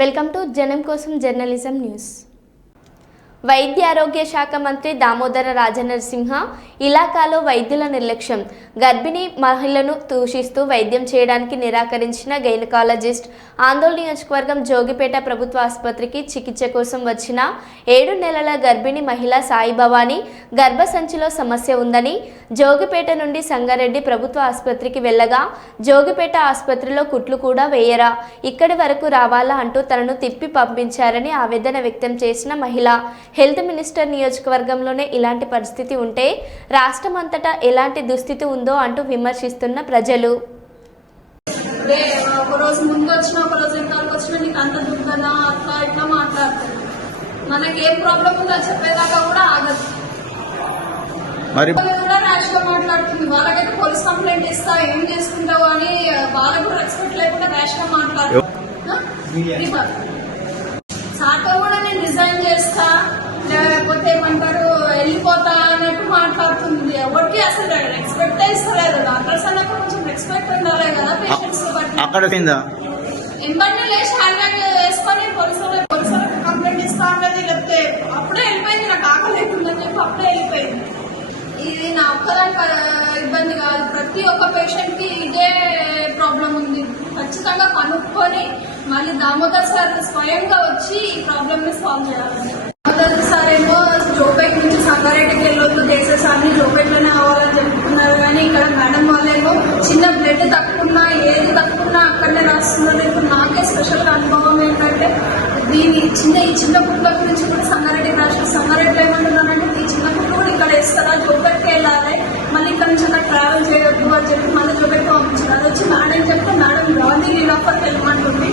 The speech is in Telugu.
వెల్కమ్ టు జనం కోసం జర్నలిజం న్యూస్. వైద్య ఆరోగ్య శాఖ మంత్రి దామోదర రాజనరసింహ ఇలాకాలో వైద్యుల నిర్లక్ష్యం, గర్భిణీ మహిళలను దూషిస్తూ వైద్యం చేయడానికి నిరాకరించిన గైనకాలజిస్ట్ ఆందోళన నియోజకవర్గం జోగిపేట ప్రభుత్వ ఆసుపత్రికి చికిత్స కోసం వచ్చిన 7 నెలల గర్భిణీ మహిళ సాయి భవాని గర్భసంచిలో సమస్య ఉందని జోగిపేట నుండి సంగారెడ్డి ప్రభుత్వ ఆసుపత్రికి వెళ్ళగా జోగిపేట ఆసుపత్రిలో కుట్లు కూడా వేయరా, ఇక్కడి వరకు రావాలా అంటూ తనను తిప్పి పంపించారని ఆవేదన వ్యక్తం చేసిన మహిళ. హెల్త్ మినిస్టర్ నియోజకవర్గంలోనే ఇలాంటి పరిస్థితి ఉంటే రాష్ట్రం అంతటా ఎలాంటి దుస్థితి ఉందో అంటూ విమర్శిస్తున్న ప్రజలు. ఒకరోజు ముందు వచ్చిన ఒకరోజు ఎంతవరకు వచ్చినా నీకు అంత దుఃఖదా అట్లా ఇట్లా మాట్లాడుతుంది. మనకి ఏ ప్రాబ్లం ఉందో చెప్పేదాకా కూడా ఆగదు. కూడా ర్యాష్ గా మాట్లాడుతుంది. వాళ్ళకైతే పోలీస్ కంప్లైంట్ ఇస్తా ఏం చేసుకుంటావు అని వాళ్ళకు రెస్పెక్ట్ లేకుండా ర్యాష్ గా మాట్లాడుతుంది. సార్తో కూడా నేను రిజైన్ చేస్తా లేకపోతే ఏమంటారు వెళ్ళిపోతా అన్నట్టు మాట్లాడుతుంది. ఎవరికి అసలు రెస్పెక్ట్ ఇస్తలేదు. డాక్టర్స్ అన్నప్పుడు కొంచెం రెస్పెక్ట్ ఉండాలి కదా పేషెంట్స్ బట్టి. ఎంబడిని లేచి హ్యాండ్ బ్యాగ్ వేసుకొని పోలీసులకు కంప్లైంట్ ఇస్తా అన్నది. లేకపోతే అప్పుడే వెళ్ళిపోయింది. నాకు ఆకలి అవుతుందని చెప్పి అప్పుడే వెళ్ళిపోయింది. ఇది నా ఒక్కదానికి ఇబ్బంది కాదు, ప్రతి ఒక్క పేషెంట్ కి ఇదే ప్రాబ్లం ఉంది. ఖచ్చితంగా కనుక్కొని మళ్ళీ దామోదర్ సార్ స్వయంగా వచ్చి ఈ ప్రాబ్లమ్ ని సాల్వ్ చేయాలండి. దామోదర్ సార్ ఏమో జోపేట్ నుంచి సంగారెడ్డికి వెళ్ళొద్దు చేసేసారి జోపేట్లోనే అవ్వాలని చెప్తున్నారు. కానీ ఇక్కడ మేడం వాళ్ళేమో చిన్న బ్లడ్ తక్కున్నా ఏది తక్కున్నా అక్కడనే రాస్తున్నారు. ఇప్పుడు నాకే స్పెషల్ గా అనుభవం ఏంటంటే ఈ చిన్న కుట్ల నుంచి కూడా సంగారెడ్డికి రాసిన సంగారెడ్డిలో ఏమంటున్నానంటే ఈ చిన్న కుట్లు కూడా ఇక్కడ వేస్తారా, జోపేట్కి వెళ్ళాలి, మళ్ళీ ఇక్కడ నుంచి అక్కడ ట్రావెల్ చేయొద్దు అని చెప్పి మళ్ళీ జోపేట్కి పంపించారు. అది వచ్చి మేడం చెప్తే మేడం రాంది లీలాపర్కి వెళ్ళమంటుంది.